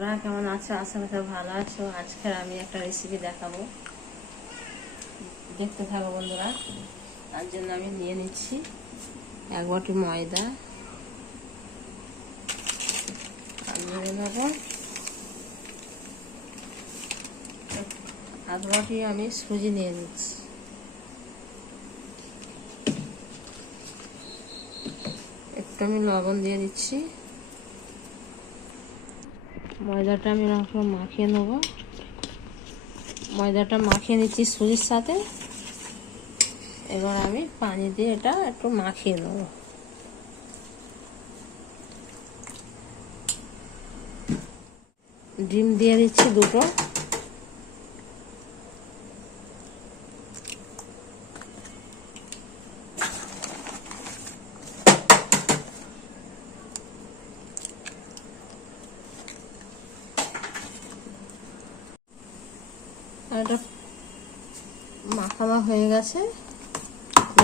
তোরা কেমন আছো? আশা করি ভালো আছো। আজকের আমি একটা রেসিপি দেখাবো, দেখতে থাকো বন্ধুরা। তার জন্য আমি নিয়ে নিচ্ছি 1 বাটি ময়দা, আর নিয়ে নেবো 1/2 বাটি আমি সুজি নিয়ে নিচ্ছি। একটু আমি লবণ দিয়ে দিচ্ছি। ময়দাটা আমি এরকম মাখিয়ে নেবো। ময়দাটা মাখিয়ে নিচ্ছি সুজির সাথে। এবার আমি পানি দিয়ে এটা একটু মাখিয়ে নেবো। ডিম দিয়ে দিচ্ছি 2টো। এটা মাখানো হয়ে গেছে।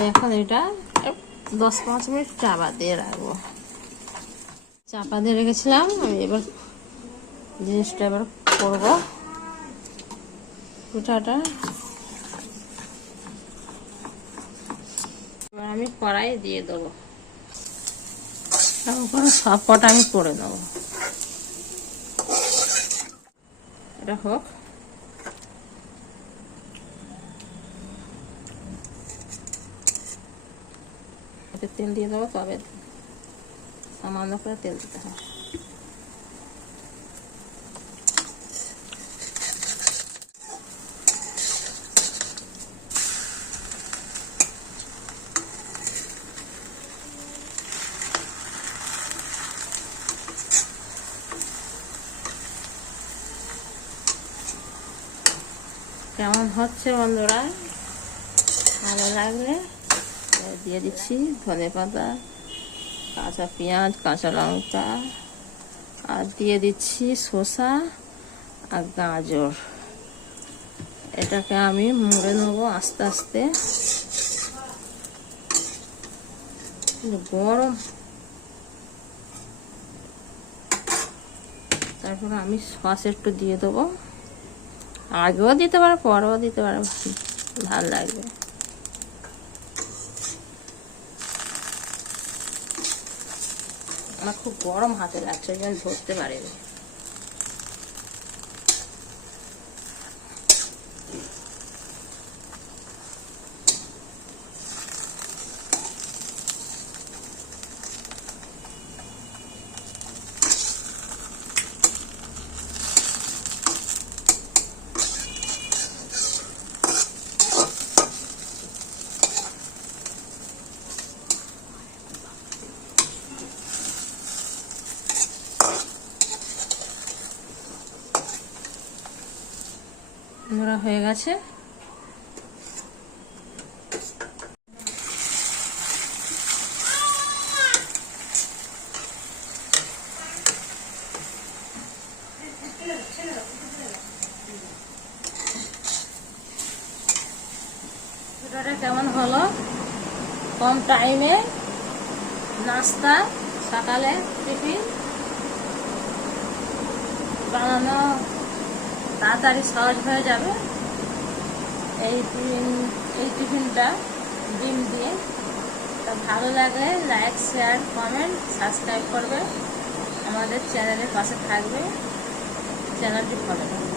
এখন এটা 10-5 মিনিট চাপা দিয়ে রাখবো। চাপা দিয়ে রেখেছিলাম। আমি এবার জিনিসটা এবার করবো। পিঠাটা এবার আমি কড়াই দিয়ে দেবো। সব কটা আমি করে দেবো। এটা হোক। তেল দিয়ে দেবো, তবে সামান্য করে তেল দিতে হবে। কেমন হচ্ছে বন্ধুরা? ভালো লাগলে দিয়ে দিচ্ছি ধনেপাতা, কাঁচা পেঁয়াজ, কাঁচা লঙ্কা, আর দিয়ে দিচ্ছি শসা আর গাজর। এটাকে আমি মুড়ে নেবো আস্তে আস্তে। গরম। তারপর আমি সস একটু দিয়ে দেবো। আগেও দিতে পারো, পরেও দিতে পারো, ভালো লাগবে। আমার খুব গরম হাতে লাগছে, ওই জন্য ধরতে পারিনি। নোড়া হয়ে গেছে। পিঠাটা কেমন হলো? কম টাইমে নাস্তা, সকালে টিফিন বানানো তাড়াতাড়ি সহজ হয়ে যাবে। এই টিফিনটা ডিম দিয়ে। তা ভালো লাগলে লাইক, শেয়ার, কমেন্ট, সাবস্ক্রাইব করবে। আমাদের চ্যানেলের পাশে থাকবে, চ্যানেলটি ফলো করবে।